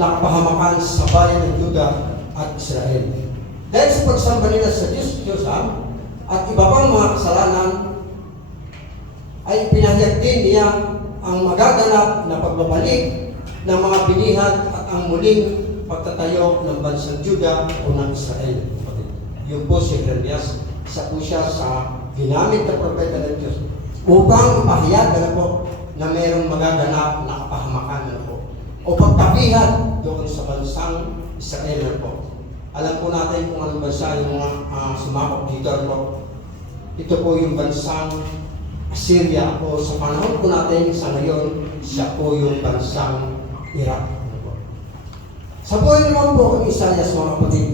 nakapahamakan sa bayan ng Juda at Israel. Dahil sa pagsamba nila sa Diyos-Diyosan at iba pang mga kasalanan, ay pinahayag din niya ang magaganap na pagbabalik ng mga binihag at ang muling pagtatayo ng bansang Juda o ng Israel. Yun po si Jeremias, isa po siya sa ginamit na propeta ng Diyos upang ipahayag na mayroong magaganap na kapahamakan o pagtapihan doon sa bansang Israel po. Alam po natin kung anong bansa yung mga sumakop dito po. Ito po yung bansang Assyria o sa panahon po natin sa ngayon, siya po yung bansang Iraq. Sa buhay naman po ng Isaias, mga kapatid,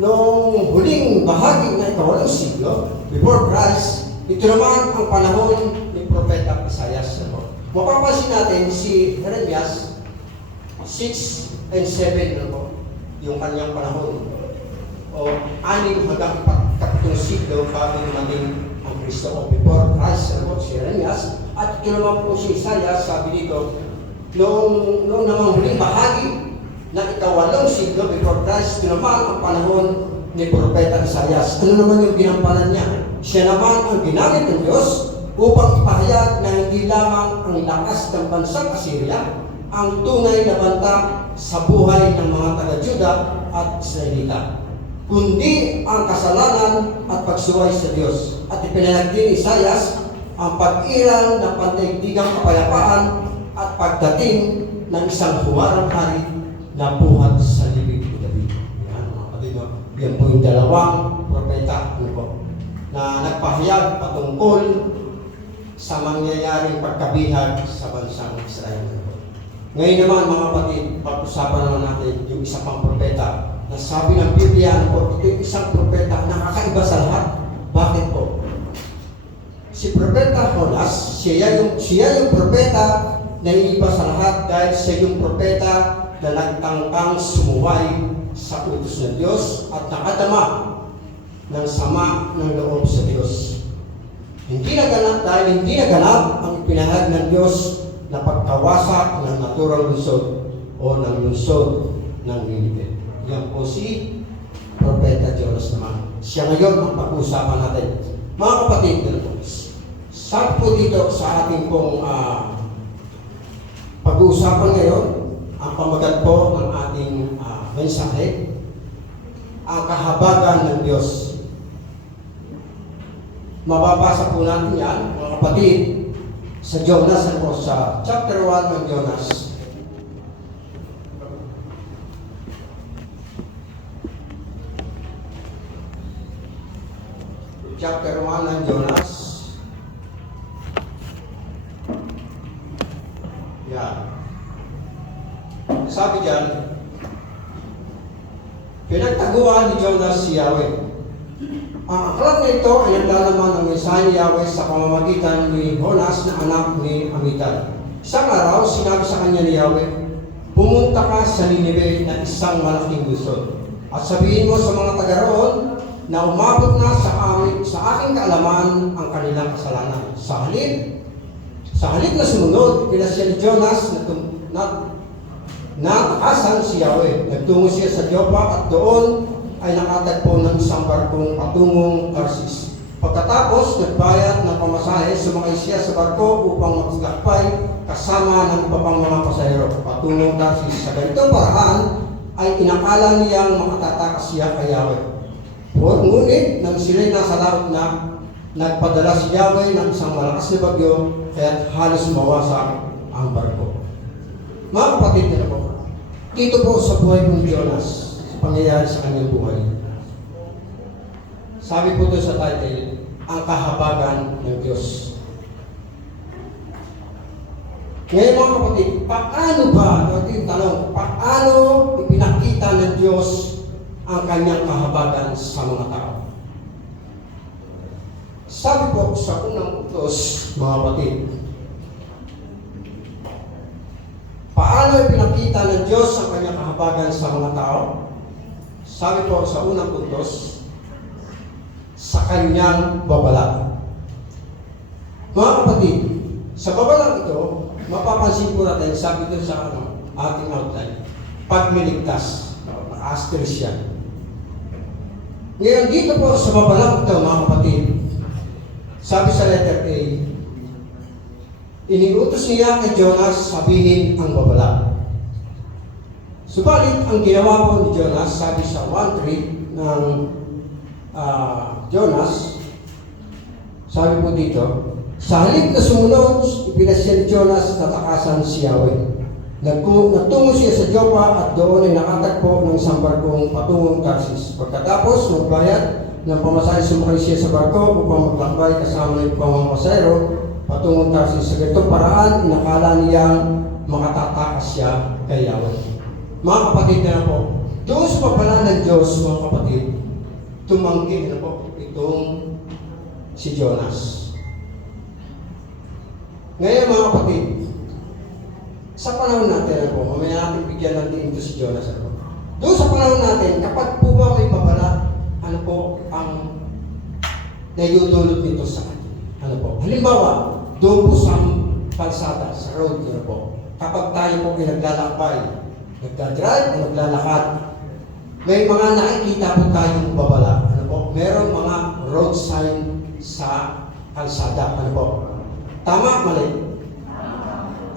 noong huling bahagi na ikawalang siglo, before Christ, ito naman ang panahon ni Propeta Isaias. Mapapansin natin si Jeremias 6 and 7 yung kanyang panahon. O 6 hanggang 7 siglo bago dumating ang Kristo o before Christ, si Jeremias. At ito naman po si Isaias, sabi dito, noong namang huling bahagi na ikawalong siglo before Christ, ito naman ang panahon ni Propeta Isaias. Ano naman yung ginampanan niya? Siya naman ang ginamit ng Diyos upang ipahayag na hindi lamang ang lakas ng bansang Assyria ang tunay na banta sa buhay ng mga taga-Juda at Israelita, kundi ang kasalanan at pagsuway sa Diyos. At ipinahayag din ni Isaias ang pag-iral ng pandaigdigang kapayapaan at pagdating ng isang humarang hari na buhat sa libig ni David. Yan, mga kapatid, yan po yung dalawang propeta na nagpahayag patungkol sa mangyayaring pagkabihag sa bansang Israel. Ngayon naman, mga kapatid, pag-usapan naman natin yung isa pang propeta na sabi ng Biblia, ito yung isang propeta na kakaiba sa lahat. Bakit po? Si Propeta Jonas, siya yung propeta na iiba sa lahat dahil siya yung propeta na nagtangkang sumuway sa utos ng Diyos at nakadama ng sama ng loob sa Diyos. Hindi naganap dahil hindi naganap ang ipinahayag ng Diyos na pagkawasak ng naturang lungsod o ng lungsod ng Nineveh. Yan po si Propeta Jonas naman. Siya ngayon ang pag-uusapan natin. Mga kapatid, sabi po dito sa ating pong pag-uusapan ngayon, ang pamagat po ng ating mensahe, ang kahabagan ng Diyos. Mababasa po natin yan, mga kapatid, sa Jonas, sa chapter 1 ng Jonas. Chapter 1 ng Jonas. Yan. Sabi diyan, pinagtaguan ni Jonas si Yahweh. Ang aklat na ito ay naglalaman ng mensahe ni Yahweh sa pamamagitan ni Jonas na anak ni Amitai. Isang araw, sinabi sa kanya ni Yahweh, pumunta ka sa Nineveh na isang malaking lungsod at sabihin mo sa mga taga roon na umabot na sa aking kaalaman ang kanilang kasalanan. Sa halip na sumunod, pinasya ni Jonas na takasan si Yahweh. Nagtungo siya sa Joppa at doon ay nakatagpo ng isang barkong patungong Tarsis. Pagkatapos, nagbayad ng pamasahe, sumakay siya sa barko upang maglakbay kasama ng iba pang mga pasahero patungong Tarsis. Sa ganitong paraan ay inakala niyang makatatakas siya kay Yahweh. Ngunit nang sila'y nasa laot na, nagpadala si Yahweh ng isang malakas na bagyo kaya halos mawasak ang barko. Mga kapatid na po, dito po sa buhay ng Jonas, pangyayari sa kanyang buhay. Sabi po ito sa title, ang kahabagan ng Diyos. Ngayon mga kapatid, paano ba, ito yung tanong, paano ipinakita ng Diyos ang kanyang kahabagan sa mga tao? Sabi po sa unang utos, mga kapatid, paano ipinakita ng Diyos ang kanyang kahabagan sa mga tao? Sabi po sa unang utos, sa kanyang babala. Mga kapatid, sa babalang ito, mapapansin po natin, sabi ito sa ating outline, pagliligtas. Naka-asterisk yan. Ngayon dito po sa babalang ito mga kapatid, sabi sa letter A, iniutos niya kay Jonas sabihin ang babala. Subalit ang ginawa po ni Jonas, sabi sa 1:3 ng Jonas, sabi po dito, sa halip na sumunod, ipinasya ni Jonas na takasan si Yahweh. Nagtungo siya sa Joppa at doon ay nakatagpo ng isang barkong patungong Tarsis. Pagkatapos, magbayad ng pamasahe, sumakay siya sa barko upang maglakbay kasama ng mga pasahero patungong Tarsis. Sa ganitong paraan, inakala niyang makatatakas siya kay Yahweh. Mga kapatid na po, doon sa pagpala ng Diyos, mga kapatid, tumanggi na po itong si Jonas. Ngayon mga kapatid, sa panahon natin po, mamaya natin bigyan natin ito si Jonas. Doon sa panahon natin, kapag po ba may babala, ano po ang naiudulot nito sa atin? Ano po? Halimbawa, doon po sa kalsada, sa road, ano po, kapag tayo po ay naglalakbay, nagdadrive o naglalakad, may mga nakikita po tayong babala. Ano po? Merong mga road sign sa kalsada. Ano po? Tama, mali?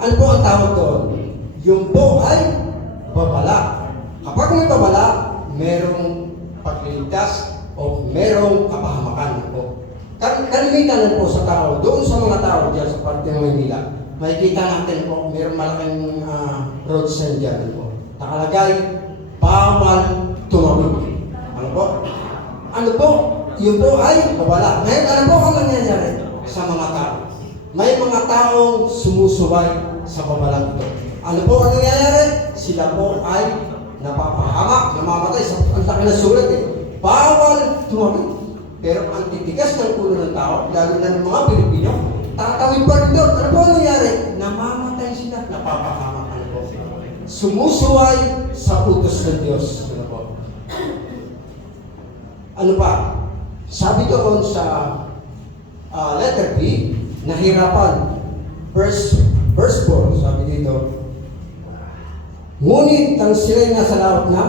Ano po ang tawag doon? Yung po ay babala. Kapag may babala, merong pagliligtas o merong kapahamakan. Ano po? Kalimitan po sa tao, doon sa mga tao dyan sa parte ng Maynila, makikita natin po, merong malaking road sign dyan. Ano po? Nakalagay, bawal tumawid. Ano po? Ano po? Yun po ay babala. Ngayon, ano po ang nangyayari sa mga tao? May mga taong sumusuway sa babalang ito. Ano po ang nangyayari? Sila po ay napapahamak, namamatay sa ang laki na sulat eh. Bawal tumawid. Pero ang titigas ng ulo ng tao, lalo na ng mga Pilipino, tatawid pa rin doon. Ano po ang nangyayari? Namamatay sila, napapahamak. Ano po? Sumusuway sa utos ng Diyos. Ano po? Ano pa? Sabi doon sa letter B, nahirapan. Verse 4, sabi dito, ngunit ang sila'y nasa lawak na,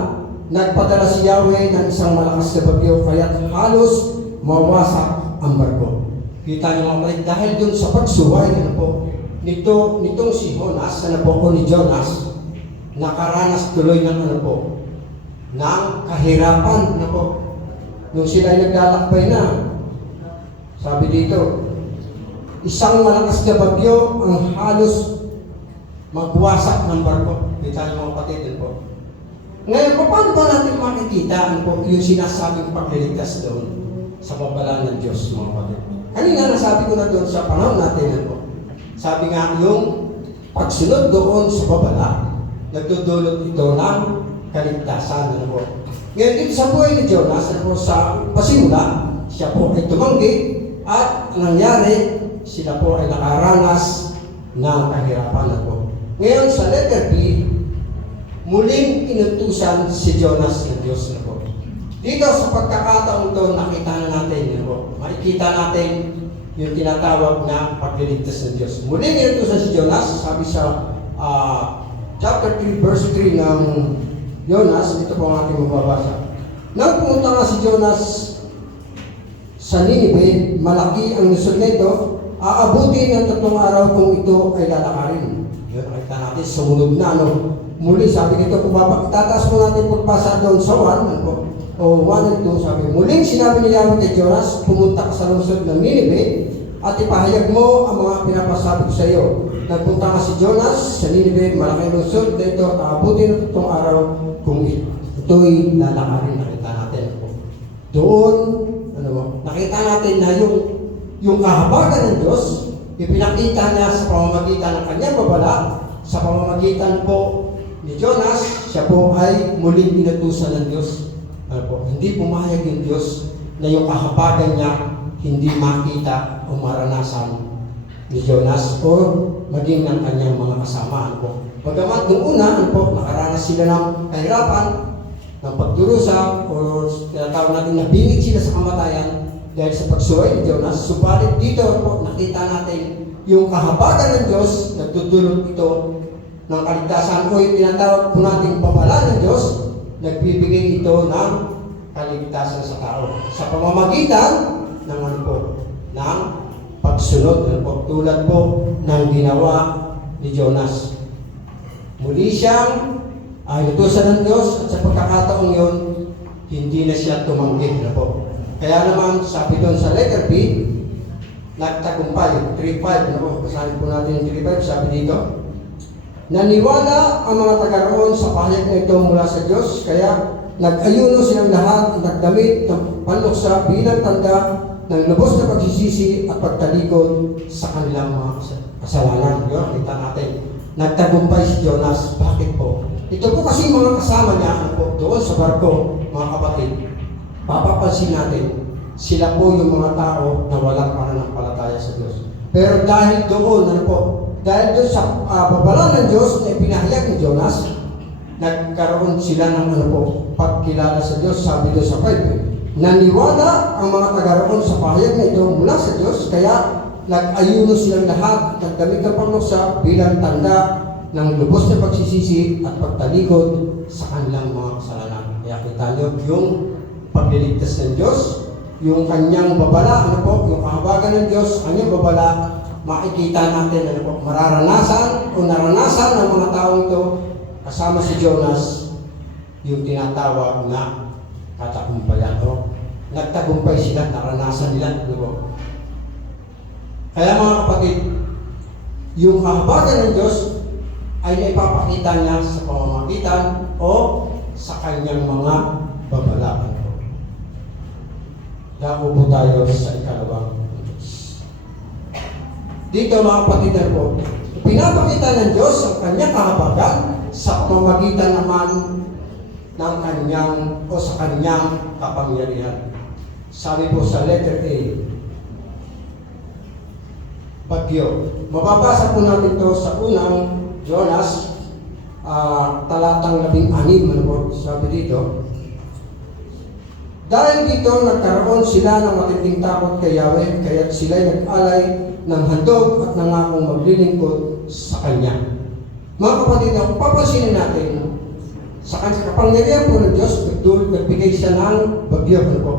nagpadala si Yahweh ng isang malakas na bagyo, kaya halos mawasak ang barko. Kita niyo mga kapatid, dahil dun sa pagsuway, ano po, nitong si Jonas, ano po, o ni Jonas, nakaranas tuloy ng ano po, ng kahirapan, ano po, nung sila'y naglalakbay na. Sabi dito, isang malakas na bagyo ang halos magwasak ng barko. Kita niyo mga kapatid po. Ngayon, paano ba natin makikita ano po, yung sinasabing pagliligtas doon sa babala ng Diyos, mga kapatid? Kanina nasabi ko na doon sa panahon natin ano po. Sabi nga yung pagsunod doon sa babala, nagdudulot ito ng kaligtasan. Ano po. Ngayon dito sa buhay ni Jonas, ano po, sa pasimula, siya po ay tumanggi at nangyari, sila po ay nakaranas ng kahirapan po. Ngayon sa letter B, muling inutusan si Jonas ng Diyos na po. Dito sa pagkakataong ito, nakita na natin, po, makikita natin yung tinatawag na pagliligtas ng Diyos. Muling inutusan si Jonas, sabi sa chapter 3, verse 3 ng Jonas, ito po ang ating mababasa. Nang pumunta nga si Jonas sa Ninive, malaki ang lusod nito, aabutin ng 3 araw kung ito ay lalakarin. Yun, nakita natin, sumunod na, no? Muli, sabi nito, kung tataas mo natin pagpasa doon sa 1, o 1 and 2, sabi, muling sinabi ni Yahweh kay Jonas, pumunta ka sa lungsod ng Ninive, at ipahayag mo ang mga pinapasabi ko sa iyo. Nagpunta nga si Jonas sa Ninive, malaking lungsod, dito, aabutin ng 3 araw kung ito'y lalakarin. Nakita natin. Doon, ano mo, nakita natin na yung kahabagan ng Diyos, ipinakita niya sa pamamagitan ng kanyang babala, sa pamamagitan po ni Jonas, siya po ay muling inutusan ng Diyos. Ano po, hindi pumayag yung Diyos na yung kahabagan niya hindi makita o maranasan ni Jonas o maging ng kanyang mga kasama. Ano po. Bagamat nung una, ano po, nakaranas sila ng kahirapan, ng pagdurusa, o tinatawag natin na bingit sila sa kamatayan, dahil sa pagsuway ni Jonas, subalit dito po nakita natin yung kahabagan ng Diyos, nagdudulot ito ng kaligtasan o yung tinatawag po nating babala ng Diyos, nagbibigay ito ng kaligtasan sa tao sa pamamagitan ng ano po, ng pagsunod ng po, tulad po ng ginawa ni Jonas. Muli siyang inutusan ng Diyos at sa pagkakataong yun, hindi na siya tumanggi na po. Kaya naman, sabi doon sa letter B, nagtagumpay, 3.5, ano po, basahin po natin yung 3.5, sabi dito, naniwala ang mga taga-roon sa pahayag na ito mula sa Diyos, kaya nag-ayuno silang lahat, nagdamit ng panluksa bilang tanda ng lubos na pagsisisi at pagtalikod sa kanilang mga kasalanan. Yun, kita natin. Nagtagumpay si Jonas. Bakit po? Ito po kasi mga kasama niya, ano po, doon sa barko, mga kapatid, papapansin natin, sila po yung mga tao na walang pananampalataya sa Diyos. Pero dahil doon, ano po, dahil doon sa babala ng Diyos na ipinahayag ni Jonas, nagkaroon sila ng ano po, pagkilala sa Diyos. Sabi doon sa 5, naniwala ang mga taga-roon sa pahayag na ito mula sa Diyos, kaya nag-ayuno silang lahat, nagdamit ng panluksa bilang tanda ng lubos na pagsisisi at pagtalikod sa kanilang mga kasalanan. Kaya kita nyo, yung pagliligtas ng Diyos, yung kanyang babala, ano po, yung kahabagan ng Diyos, kanyang babala, makikita natin, ano po, mararanasan o naranasan ng mga taong ito, kasama si Jonas, yung tinatawag na katagumpayan. Nagtagumpay sila, naranasan nila, ano po. Kaya mga kapatid, yung kahabagan ng Diyos ay naipapakita niya sa pamamagitan o sa kanyang mga babala. Dako po tayo sa ikalawang Diyos. Dito mga kapatid po, pinapakita ng Diyos ang kanyang kahabagan sa pamamagitan naman ng kanyang o sa kanyang kapangyarihan. Sabi po sa letter A, bagyo. Mababasa po natin ito sa unang Jonas, talatang 16, ano po, sabi dito. Dahil dito nagkaroon sila ng matinding takot kay Yahweh, kaya sila'y nag-alay ng handog at nangakong maglilingkod sa Kanya. Mga kapatid, papansinin natin, sa kanyang kapangyarihan po ng Diyos, nagbigay siya ng bagyo, ano po.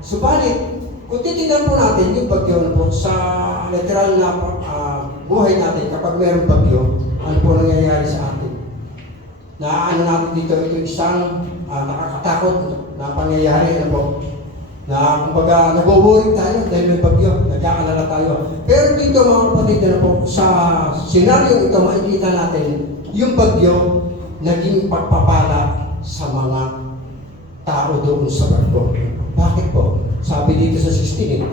Subalit, kung titignan po natin yung bagyo, ano po, sa literal na buhay natin, kapag mayroong bagyo, ano po nangyayari sa atin? Na ano natin dito, ito isang nakakatakot na pangyayari, ano po, na kumbaga nag-worry tayo dahil may bagyo, nag-aalala tayo. Pero dito mga kapatid, ano po, sa senaryo ito, makikita natin yung bagyo naging pagpapala sa mga tao doon sa barko. Bakit po? Sabi dito sa 16,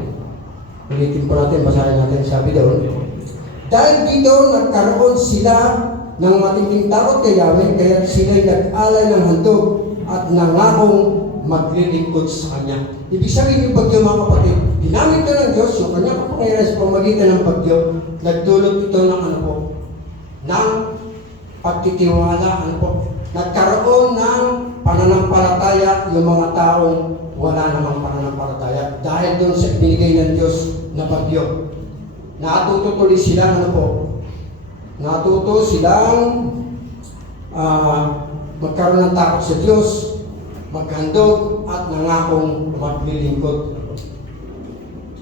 ulitin po natin, basahin natin, sabi doon, dahil dito nagkaroon sila ng matinding takot kay Yahweh, kaya sila'y nag-alay ng handog at nangakong maglilingkod sa Kanya. Ibig sabihin yung bagyo mga kapatid, ginamit na ng Diyos yung Kanyang kapangyarihan sa pamamagitan ng bagyo, nagdulot ito ng ano po, ng pagtitiwala, ano po, nagkaroon ng pananampalataya yung mga taong wala namang pananampalataya dahil doon sa ibinigay ng Diyos na bagyo. Natuto tuloy silang ano po, natuto silang magkaroon ng takot sa Diyos, maghandog at nangakong maglilingkod.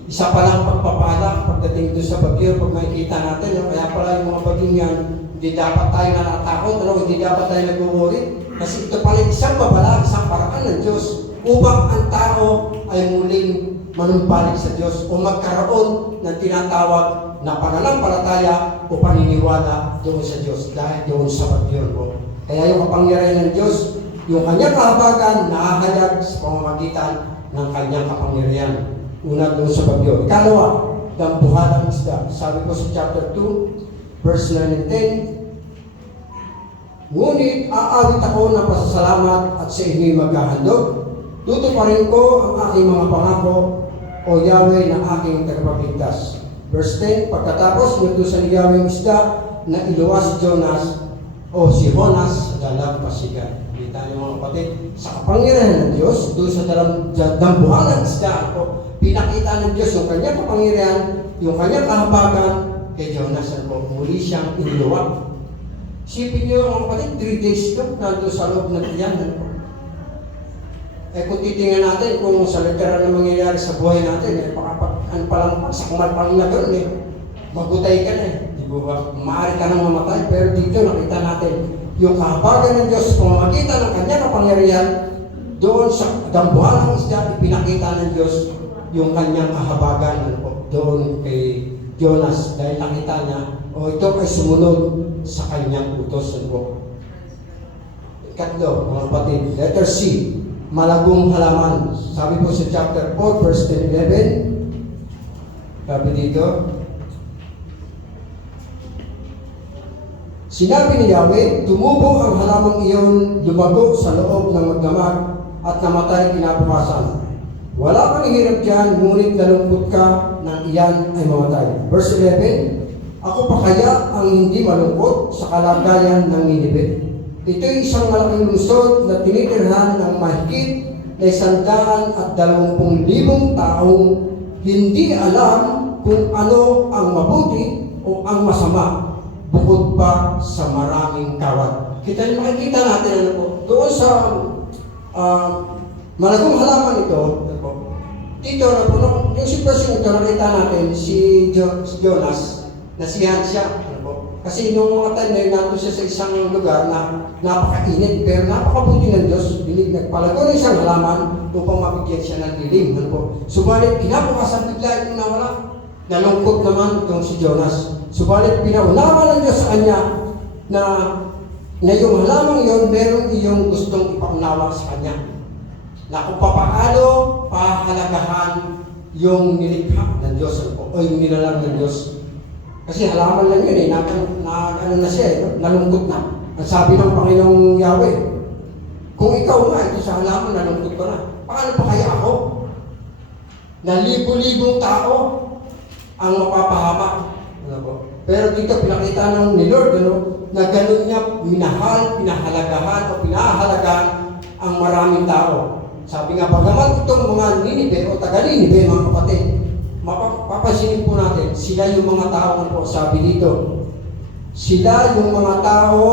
Isa pa lang pagpapala pagdating doon sa bagyo, pag makikita natin, kaya pala yung mga bagyong yan, hindi dapat tayo natatakot, hindi dapat tayo nag-worry, kasi ito pala isang babala, isang paraan ng Diyos upang ang tao ay muling manumbalik sa Diyos o magkaroon ng tinatawag na pananampalataya o paniniwala doon sa Diyos dahil doon sa bagyo po. Kaya yung kapangyarihan ng Diyos, yung kanyang kahabagan, nahahayag sa pamamagitan ng kanyang kapangyarihan. Una doon sa bagyo. Ikalawa, dambuhalang isda. Sabi ko sa chapter 2, verse 9 and 10, ngunit aawit ako ng pasasalamat at sa inyo'y maghahandog. Tutuparin ko ang aking mga pangako, o Yahweh na aking tagapagligtas. Verse 10, pagkatapos inutusan ni Yahweh ang isda na iluwas si Jonas o si Jonas sa dalampasigan. Kita niyo mga kapatid, sa kapangyarihan ng Diyos, doon sa dambuhan ng isda, pinakita ng Diyos yung kanyang kapangyarihan, yung kanyang kahabagan kay Jonas. Muli siyang iniluwag. Sipin niyo mga kapatid, 3 days ito, nandun sa loob ng tiyan. Kung titingnan natin kung sa literal na mangyayari sa buhay natin, palang sakmal palang na gano'n magutay ka na di ba? Maaari ka nang mamatay, pero dito nakita natin yung kahabagan ng Diyos, pamamagitan ng kanyang kapangyarihan, doon sa dambuhalang isda, ipinakita ng Diyos yung kanyang kahabagan doon kay Jonas, dahil nakita niya, ito ay sumunod sa kanyang utos. Ikatlo, mga kapatid, letter C, malagong halaman. Sabi po sa chapter 4, verse 10-11, sabi dito, sinabi ni Yahweh, tumubo ang halamang iyon, lumago sa loob ng magdamag at namatay kinabukasan. Wala kang hirap dyan, ngunit nalungkot ka nang iyan ay mamatay. Verse 11, ako pa kaya ang hindi malungkot sa kalagayan ng Ninive? Ito'y isang malaking lungsod na tinitirhan ng mahigit na 120,000 taong hindi alam kung ano ang mabuti o ang masama, bukod pa sa maraming kawat. Makikita natin doon sa malagong halaman ito, dito na po, yung sitwasyon ito, nakita natin si Jonas, nasiyahan siya. Kasi nung mga time na yun, nato siya sa isang lugar na napakainit, pero napakabuti ng Diyos. Nagpalago ng isang halaman upang mabigyan siya ng dilim. Subalit, kinabukasan bigla itong nawala. Nalungkot naman itong si Jonas. Subalit, pinaunawa ng Diyos sa kanya na yung halamang yun, meron iyong gustong ipaunawa sa kanya. Na kung papaano pahalagahan yung nilikha ng Diyos o yung nilalang ng Diyos. Kasi halaman lang yun ano na siya nalungkot na. Ang sabi ng Panginoong Yahweh, kung ikaw nga, ito sa halaman, nalungkot ka na. Paano pa kaya ako? Na libo-libong tao ang mapapahama. Pero dito pinakita ni Lord na ganun niya minahal, pinahalagahan o pinahalagaan ang maraming tao. Sabi nga, bagamat itong mga Ninive o taga-Ninive, mga kapatid, mapapansinin po natin, sila yung mga tao, sabi dito, sila yung mga tao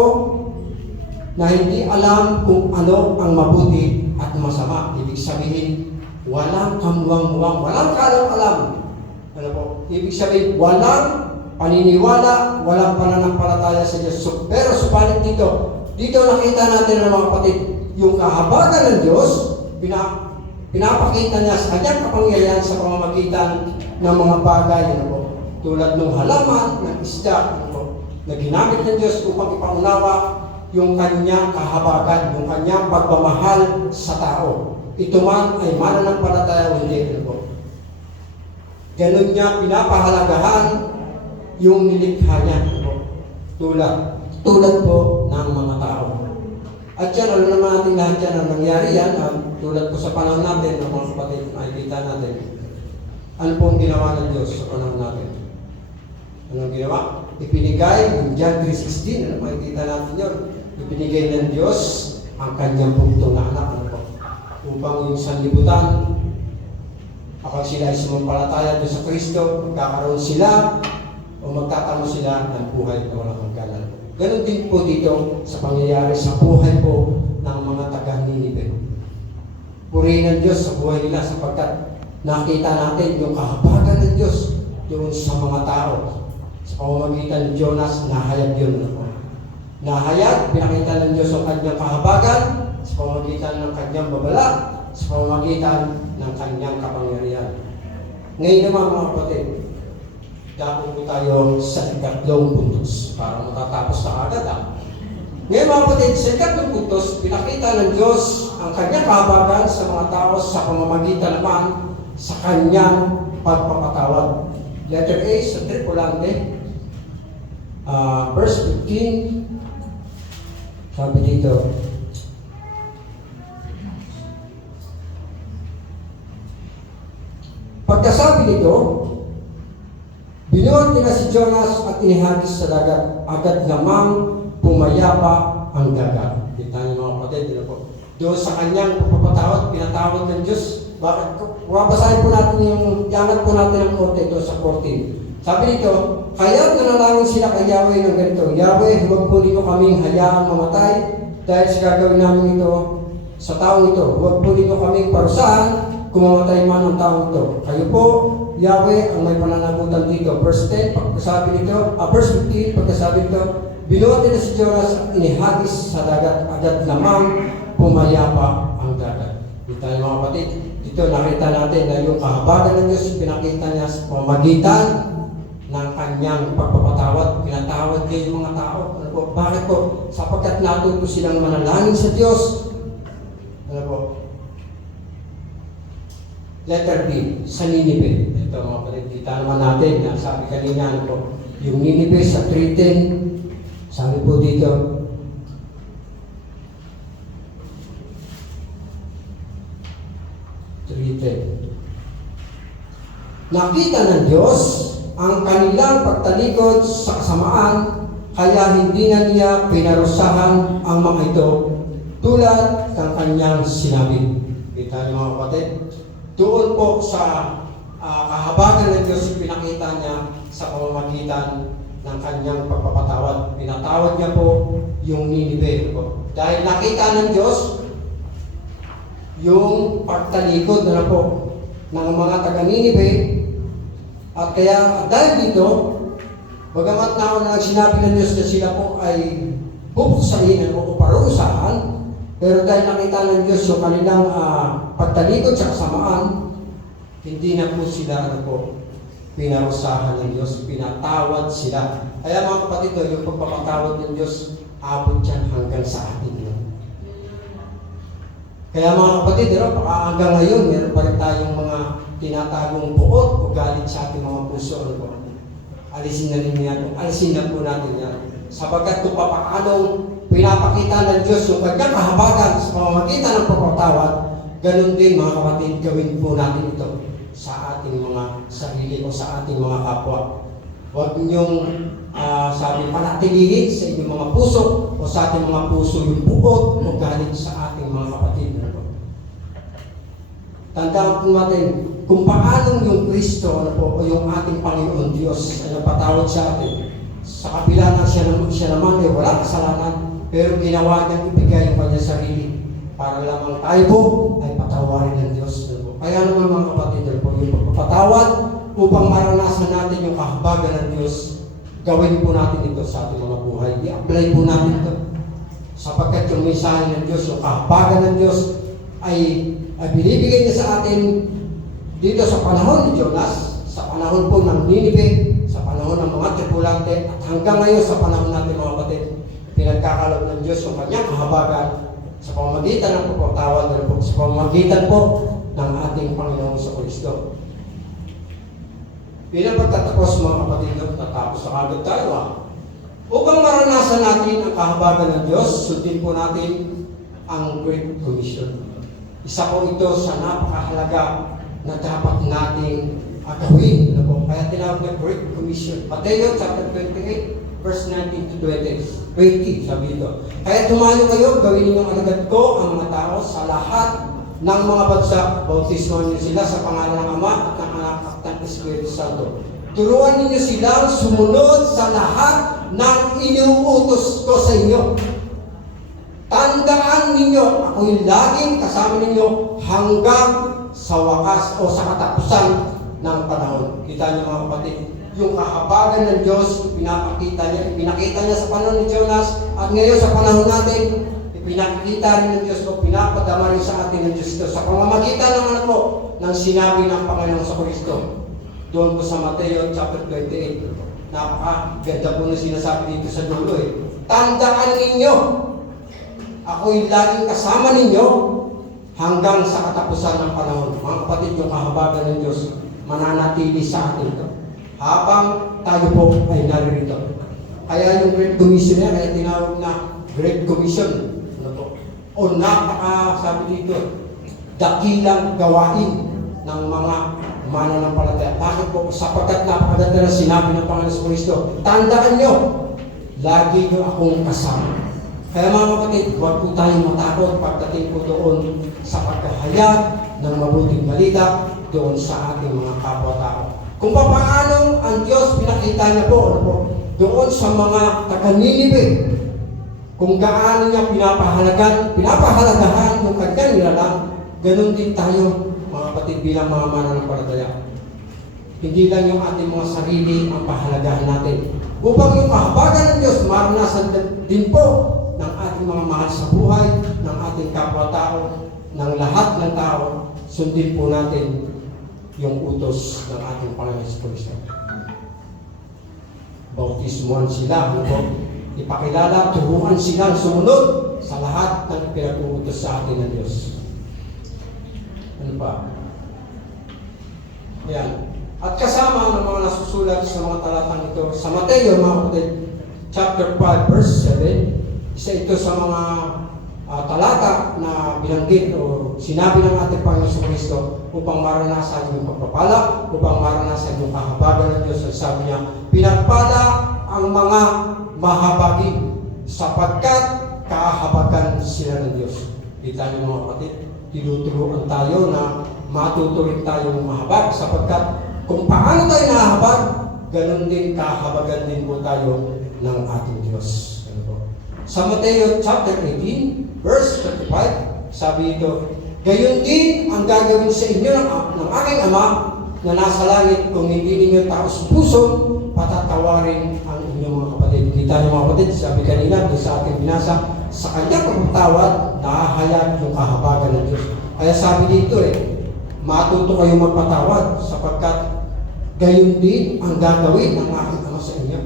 na hindi alam kung ano ang mabuti at masama. Ibig sabihin, walang kamuwang-muwang, walang kalam-alam. Ibig sabihin, walang paniniwala, walang pananampalataya sa Diyos. Pero subalit dito nakita natin mga kapatid, yung kahabagan ng Diyos, pinapakita niya sa kanyang kapangyarihan sa pamamagitan ng mga bagay tulad ng halaman, ng isda na ginamit ng Diyos upang ipaunawa yung kanyang kahabagan, yung kanyang pagmamahal sa tao. Ito man ay mananampalataya o hindi. Ganun niya pinapahalagahan yung nilikha niya tulad po ng mga tao. At yan, alam naman natin lahat yan ang nangyari yan, tulad po sa panahon natin, ng mga kapatid, makikita natin. Ano pong ginawa ng Diyos sa panahon natin? Anong ginawa? Ipinigay, yung John 3:16, makikita natin yun. Ipinigay ng Diyos ang kanyang punto na anak, upang yung sanlibutan, kapag sila ay sumampalataya doon sa Kristo, magkakaroon sila o magtatamo sila ng buhay na walang hangganan. Ganon din po dito sa pangyayari sa buhay po ng mga taga-Ninive. Purihin ng Diyos sa buhay nila sapagkat nakita natin yung kahabagan ng Diyos doon sa mga tao. Sa pamamagitan ni Jonas, nahayag yun. Nahayag, pinakita ng Diyos ang kanyang kahabagan sa pamamagitan ng kanyang babala, sa pamamagitan ng kanyang kapangyarihan. Ngayon naman mga kapatid, dako po tayo sa ikatlong puntos para matatapos na agad. Ngayon mga kapatid, sa ikatlong puntos, pinakita ng Diyos ang kanyang kahabagan sa mga tao sa pamamagitan naman sa kanyang pagpapatawad. Letter A sa Tripulante, verse 15, sabi dito, pagkasabi nito, binuhat nila si Jonas at inihagis sa dagat. Agad namang pumayapa ang dagat. Kita niyo mga kapatid, doon sa kanyang pagpapatawad, pinatawad ng Diyos. Bakit? Babasahin po natin iangat po natin ang konti ito sa 14. Sabi dito, kaya nanalangin sila kay Yahweh ng ganito, Yahweh, huwag po ninyo kaming hayaang mamatay dahil sa gagawin namin ito sa taong ito. Huwag po ninyo kaming parusahan kung mamatay man ang taong ito. Kayo po, Yahweh, ang may pananagutan dito. Verse 10, pagkasabi nito, verse 15, pagkasabi nito, binuhat nila si Jonas at inihagis sa dagat, agad namang pumayapa ang dagat. Dito mga kapatid, dito nakita natin na yung kahabagan ng Diyos, pinakita niya sa pamagitan ng kanyang pagpapatawad. Pinatawad niya yung mga tao. Ano po? Bakit po? Sapagkat natuto silang manalangin sa Diyos. Ano po? Letter B, sa Ninive. Ito mga kapatid, kita naman natin na sabi kanina, ano po, yung Ninive sa 3:10, sabi po dito, nakita ng Diyos ang kanilang pagtalikod sa kasamaan, kaya hindi na niya pinarusahan ang mga ito tulad ng kanyang sinabi. Kita niyo mga kapatid, doon po sa kahabagan ng Diyos pinakita niya sa pamamagitan ng kanyang pagpapatawad. Pinatawad niya po yung Ninive po. Dahil nakita ng Diyos yung pagtalikod na po ng mga taga-Ninive, at kaya dahil dito, bagamat na sinabi ng Diyos na sila po ay bubuksahin o parusahan, pero dahil nakita ng Diyos yung kanilang pagtalikod sa kasamaan, hindi na po sila pinarusahan ng Diyos, pinatawad sila. Kaya mga kapatid, yung pagpapatawad ng Diyos, abot yan hanggang sa atin. Kaya mga kapatid, hanggang ngayon, meron pa rin tayong mga tinatagong buot o galit sa ating mga puso. Alisin na ninyo yan. Alisin na po natin yan. Sapagkat kung papaanong pinapakita ng Diyos yung kanyang kahabagan sa pamamagitan ng pagpapatawad, ganun din mga kapatid, gawin po natin ito sa ating mga sarili o sa ating mga kapwa. Huwag niyong panatilihin sa inyong mga puso o sa ating mga puso yung buot o galit sa ating mga kapatid. Tandaan po natin kung paanong yung Kristo o yung ating Panginoon Diyos ay napatawad sa atin. Sa kabila ng siya naman ay wala kasalanan, pero ginawa niyang ibigay ang kanyang sarili para lamang tayo po ay patawarin ng Diyos. Kaya naman mga kapatid, yung pagpapatawad upang maranasan natin yung kahabagan ng Diyos, gawin po natin ito sa ating mga buhay. I-apply po natin ito. Sapagkat yung mensahe ng Diyos, yung kahabagan ng Diyos ay binibigay niya sa atin dito sa panahon ni Jonas, sa panahon po ng Ninive, sa panahon ng mga tripulante, at hanggang ngayon sa panahon natin mga kapatid, pinagkakalob ng Diyos yung kanyang kahabagan sa pamamagitan ng pagpapatawad, sa pamamagitan po ng ating Panginoong Kristo. Bilang pagtatapos mga kapatid, natapos na kagad tayo upang maranasan natin ang kahabagan ng Diyos, sundin po natin ang Great Commission. Isa po ito sa napakahalaga na dapat nating gawin. Kaya tinawag na Great Commission. Mateo chapter 28, verse 19 to 20, sabi ito. Kaya tumayo kayo, gawin ninyong alagad ko ang mga tao sa lahat ng mga bansa. Bautismo niyo sila sa pangalan ng Ama at ng Anak at ng Espiritu Santo. Turuan ninyo silang sumunod sa lahat ng inuutos ko sa inyo. Tandaan ninyo, ako'y laging kasama ninyo hanggang sa wakas o sa katapusan ng panahon. Kita niyo mga kapatid, yung kahabagan ng Diyos, pinakita niya sa panahon ni Jonas, at ngayon sa panahon natin, pinakita rin ng Diyos o pinapadama rin sa atin ng Diyos ito sa pamamagitan ng ng sinabi ng Panginoong Kristo. Doon po sa Mateo chapter 28. Napakaganda po na sinasabi dito sa dulo Tandaan ninyo, ako'y laging kasama ninyo hanggang sa katapusan ng panahon. Mga kapatid, yung kahabagan ng Diyos mananatili sa atin ito habang tayo po ay naririto. Kaya yung Great Commission kaya tinawag na Great Commission. O sabi dito, dakilang gawain ng mga mananampalataya. Bakit po? Sapagkat napakaganda na sinabi ng Panginoon Kristo, tandaan nyo, lagi nyo akong kasama. Kaya mga kapatid, huwag po tayong matakot pagdating po doon sa pagkahayag ng mabuting balita doon sa ating mga kapwa-tao. Kung paano ang Diyos pinakita niya po, ano po, doon sa mga taga-Ninive, kung gaano niya pinapahalagahan yung kanyang nilalang, ganun din tayo, mga kapatid, bilang mga mananampalataya. Hindi lang yung ating mga sarili ang pahalagahan natin. Upang yung kahabagan ng Diyos, maranasan din po ng ating mga mahal sa buhay, ng ating kapwa-tao, ng lahat ng tao, sundin po natin yung utos ng ating Panginoon Jesucristo. Bautismuhan sila, ipakilala, turuan silang sumunod sa lahat ng pinag-uutos sa atin ng Diyos. Ano pa? Ayan. At kasama ng mga nasusulat sa mga talatang ito, sa Mateo, mga kapatid, chapter 5, verse 7, isa ito sa mga talata na binanggit o sinabi ng ating Panginoon Jesucristo upang maranasan yung pagpapala, upang maranasan yung kahabagan ng Diyos. At sabi niya, pinagpala ang mga mahabagi sapagkat kahabagan sila ng Diyos. Kita niyo mga kapatid, tinuturuan tayo na matuturing tayong mahabag sapagkat kung paano tayo nahabag, ganun din kahabagan din po tayo ng ating Diyos. Ano po? Sa Mateo chapter 18, verse 35, sabi ito, gayon din ang gagawin sa inyo ng aking Ama na nasa langit kung hindi ninyo taos puso, patatawarin ang inyong mga kapatid. Kita niyo mga kapatid, sabi kanina doon sa ating binasa, sa kanyang pagpatawad, nahahayag yung kahabagan ng Diyos. Kaya sabi dito matuto kayong magpatawad sapagkat gayon din ang gagawin ng aking Ama sa inyo.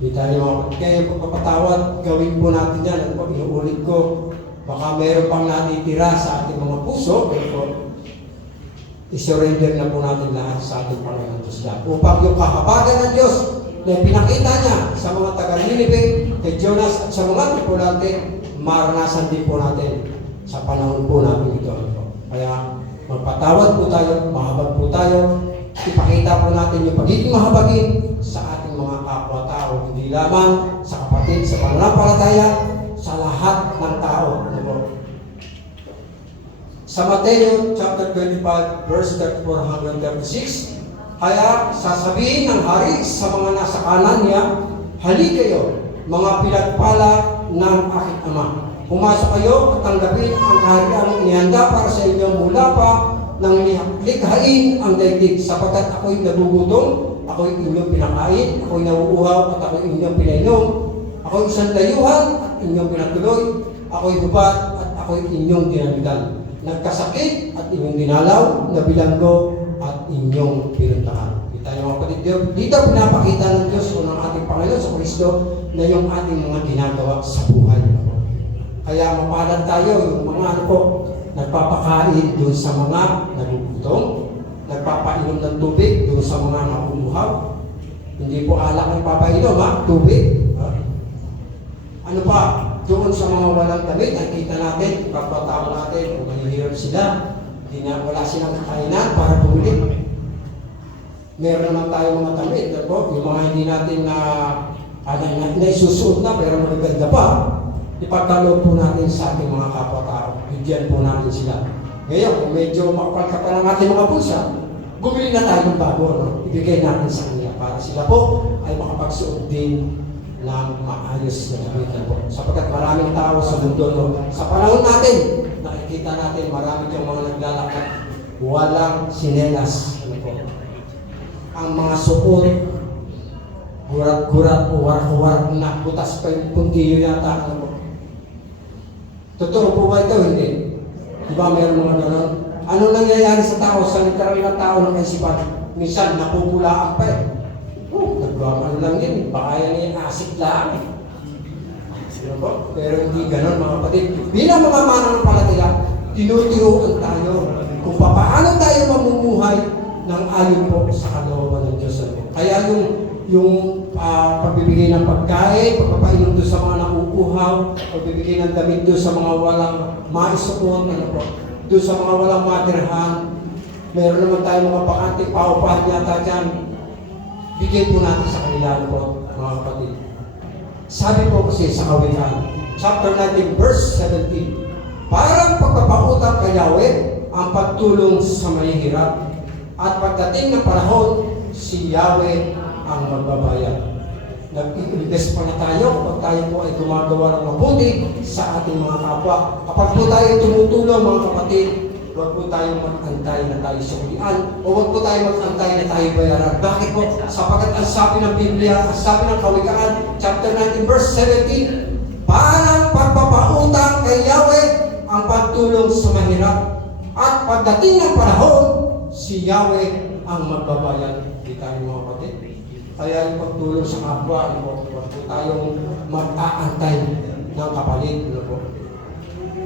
Kita niyo, kaya pagpapatawad, gawin po natin yan. Ano po, inuulit ko, baka meron pang natitira sa ating mga puso, pero isurrender na po natin lahat sa ating Panginoon Diyos lang. Upang yung kahabagan ng Diyos na pinakita niya sa mga taga-Ninive, kay Jonas at sa mga tripulante, maranasan din po natin sa panahon po natin ito. Kaya magpatawad po tayo, mahabag po tayo, ipakita po natin yung pagiging mahabagin sa ating mga kapwa-tao, hindi lamang sa kapatid, sa pananampalataya, sa lahat ng tao. Sa Mateo chapter 25, verse 34-36, kaya sasabihin ng hari sa mga nasa kanan niya, hali kayo, mga pinagpala ng aking Ama. Pumasok kayo at tanggapin ang kaharian inihanda para sa inyo mula pa nang likhain ang daigdig, sapagkat ako'y nagugutom, ako'y inyong pinakain, ako'y nauuhaw at ako'y inyong pinainom, ako'y isang layuhan at inyong pinatuloy, ako'y hubad at ako'y inyong dinamitan, nagkasakit at inyong dinalaw, nabilanggo at inyong pinuntahan. Kita niyo mga kapatid, dito pinapakita ng Diyos o ng ating Panginoon sa Kristo na yung ating mga ginagawa sa buhay. Kaya mapalad tayo, yung mga nagpapakain doon sa mga nagugutom, nagpapainom ng tubig doon sa mga nauuhaw. Hindi po alak ang papainom, tubig. Ano pa, doon sa mga walang damit, nakikita natin, kapatao natin, kung manihirap sila, wala silang kakainan para bumili. Meron naman tayo mga damit, yung mga hindi natin na isusuot na pero magaganda pa, ipagkaloob po natin sa ating mga kapwa-tao. Bigyan po natin sila. Ngayon, kung medyo makapal ka pa ng ating mga bulsa, bumili na tayo ng bago, ibigay natin sa kanila para sila po ay makapagsuot din ng maayos na damit po. Sapagkat maraming tao sa mundo, sa panahon natin, nakikita natin marami kang mga naglalakad, walang sinelas. Ang mga suot, gurat-gurat o warak-warak na butas pa yung puntiyo yata. Totoo po ba ito? Hindi. Di ba mayroon mga ganon? Ano nangyayari sa tao, sa literal na tao ng kaisipan? Minsan, napupulaan pa nagwamano lang yan. Baka yan yung asik lang. Pero hindi ganon mga kapatid. Bilang mga mananampalataya, tinuturuan tayo kung paano tayo mamumuhay ng ayon po sa kalooban ng Diyos. Kaya yung pagbibigay ng pagkain, pagpapainom doon sa mga nauuhaw, pagbibigay ng damit doon sa mga walang maisuot, doon sa mga walang matirhan. Meron naman tayo mga bakante, paupahan yata dyan. Bigay po natin sa kanila mga kapatid. Sabi po kasi sa Kawikaan, chapter 19, verse 17, parang pagpapautang kay Yahweh ang pagtulong sa mahihirap At pagdating ng panahon, si Yahweh ang magbabayad. Nag-invest pa na tayo kapag tayo po ay gumagawa ng mabuti sa ating mga kapwa. Kapag po tayo tumutulong mga kapatid, huwag po tayo mag-antay na tayo suklian o huwag po tayo mag-antay na tayo bayaran. Bakit po? Sapagkat ang sabi ng Biblia, ang sabi ng Kawikaan, chapter 19, verse 17, parang pagpapautang kay Yahweh ang pagtulong sa mahirap. At pagdating ng panahon, si Yahweh ang magbabayad. Di tayo mga kapatid. Kaya yung pagtulong sa kapwa, huwag po tayong mag-aantay ng kapalit.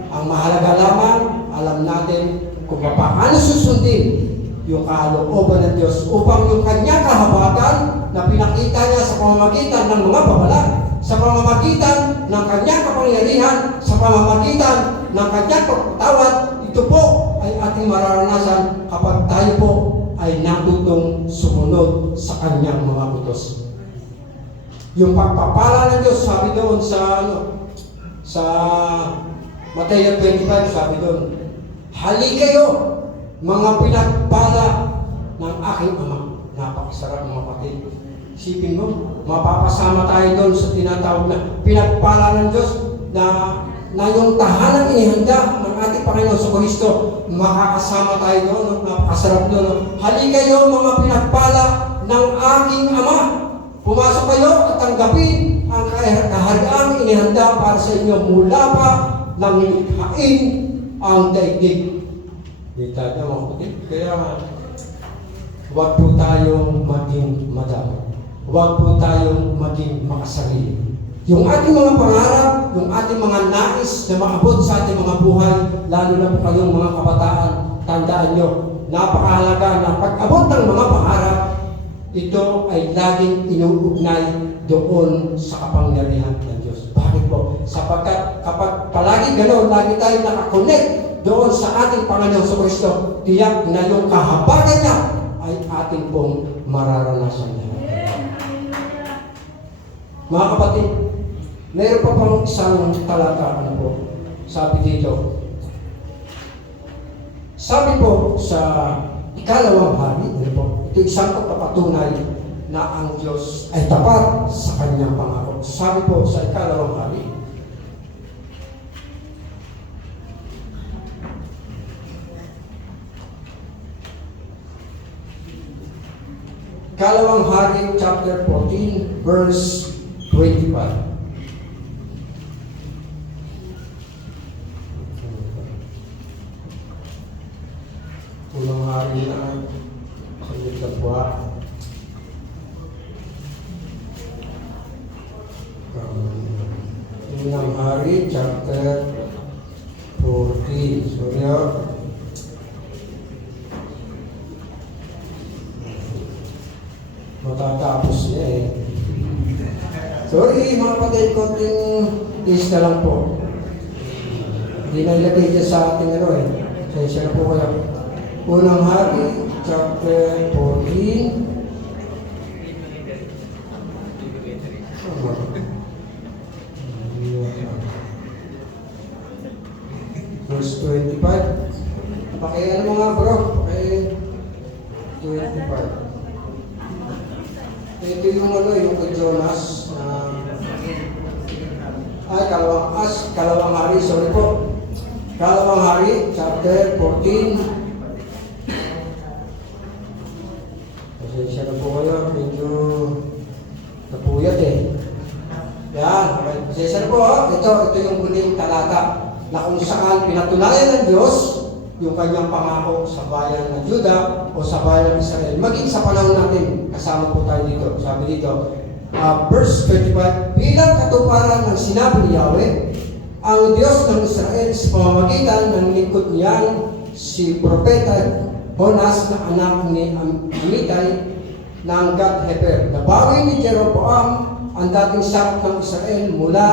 Ang mahalaga lamang, alam natin kung paano susundin yung kalooban ng Diyos upang yung kanyang kahabagan na pinakita niya sa pamamagitan ng mga babala, sa pamamagitan ng kanyang kapangyarihan, sa pamamagitan ng kanyang pagpatawad, ito po ay ating mararanasan kapag tayo po ay natutong sumunod sa kanyang mga utos. Yung pagpapala ng Diyos, sabi doon sa Mateo 25, sabi doon, hali kayo, mga pinagpala ng aking Ama. Napakasarap mga kapatid. Isipin mo, mapapasama tayo doon sa tinatawag na pinagpala ng Diyos na yung tahanang inihanda ng ating Panginoon sa Kristo, makakasama tayo doon. Napakasarap doon. Hali kayo, mga pinagpala ng aking Ama. Pumasok kayo at tanggapin ang kahariang inihanda para sa inyo mula pa nang likhain ang daigdig. Kita niyo mga kapatid. Kaya huwag po tayong maging madami. Huwag po tayong maging makasarili. Yung ating mga pangarap, yung ating mga nais na maabot sa ating mga buhay, lalo na po kayong mga kabataan, tandaan nyo, napakahalaga na pag-abot ng mga pangarap, ito ay laging inuugnay doon sa kapangyarihan ng Diyos. Bakit po? Sapagkat kapag palagi gano'n, lagi tayo nakakonect doon sa ating Panginoon sa Kristo, tiyak na yung kahabagan niya ay ating pong mararanasan niya. Mga kapatid, meron pa pang isang talata, ano po, sabi dito. Sabi po sa ikalawang hari, ano po, ito isang pagpapatunay na ang Diyos ay tapat sa kanyang pangako. Sabi po sa ikalawang hari, Ikalawang Hari, chapter 14, verse 25. Unang hari na saglit na po. Unang Hari, chapter 14. Sorry. Matatapos niya eh. Sorry mga kapatid, konting tiis na lang po. Hindi na ilagay dyan sa ating ano eh. Sensya na po kayo. Unang Hari, chapter 14. Verse 25. Pakiano mo nga bro. Okay. 25. Ito yung ano, yung kay Jonas kalawang hari, sorry po. Kalawang Hari, chapter 14. Pasensya na po kayo, medyo napuyat eh. Yan, okay. Pasensya na po ha. Ito yung huling talata na kung saan pinatunayan ng Diyos yung kanyang pangako sa bayan ng Juda o sa bayan ng Israel. Maging sa panahon natin, kasama po tayo dito. Sabi dito, verse 25, bilang katuparan ng sinabi ni Yahweh, ang Diyos ng Israel sa pamamagitan ng lingkod niyang si Propeta Jonas na anak ni Amitay ng Gath-Hefer. Nabawi ni Jeroboam ang dating sakop ng Israel mula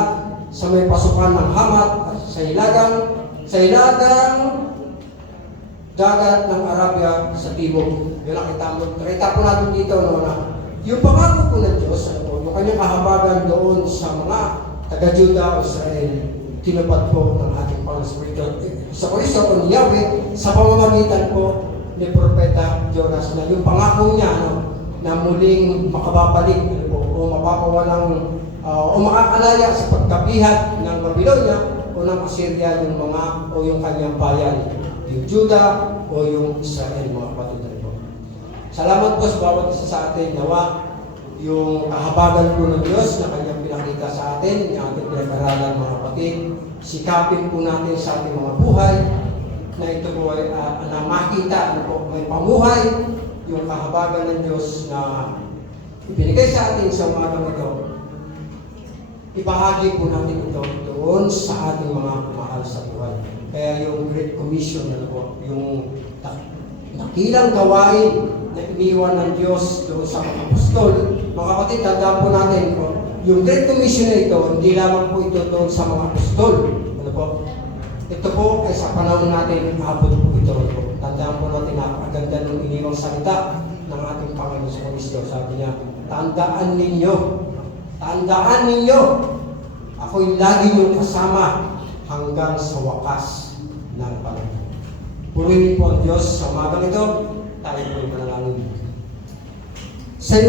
sa may pasukan ng Hamat at sa ilagang dagat ng Arabia sa Tibok. Yun ang nakita po natin dito, no, na yung pangako po ng Diyos, yung kanyang kahabagan doon sa mga taga-Juda o Israel, tinupad po ng ating Panginoon sa Kristo o ni Yahweh sa pamamagitan po ni Propeta Jonas na yung pangako niya na muling makababalik o mapapawalang o makakalaya sa pagkabihat ng Babylonia o ng Assyria yung mga o yung kanyang bayan, yung Judah o yung Israel, mga kapatid po. Salamat po sa bawat isa sa atin. Nawa yung kahabagan po ng Diyos na kanyang pinakita sa atin, yung ating pinag-aralan, mga kapatid, sikapin po natin sa ating mga buhay na ito po ay na makita may pamuhay yung kahabagan ng Diyos na ibinigay sa atin sa umagang ito. Ibahagi po natin ito doon sa ating mga mahal sa buhay. Kaya yung Great Commission po, yung dakilang gawain na iniwan ng Diyos doon sa mga apostol. Mga kapatid, tandaan po natin po, yung Great Commission na ito, hindi lamang po ito doon sa mga apostol. Ano po? Ito po ay sa panahon natin, abot po ito. Tandaan po natin, napakaganda ng iniwang salita ng ating Panginoon sa Kristo. Sabi niya, tandaan ninyo, ako'y lagi niyong kasama hanggang sa wakas ng panahon. Purihin po ang Diyos sa umagang ito. Tayo po yung manalangin.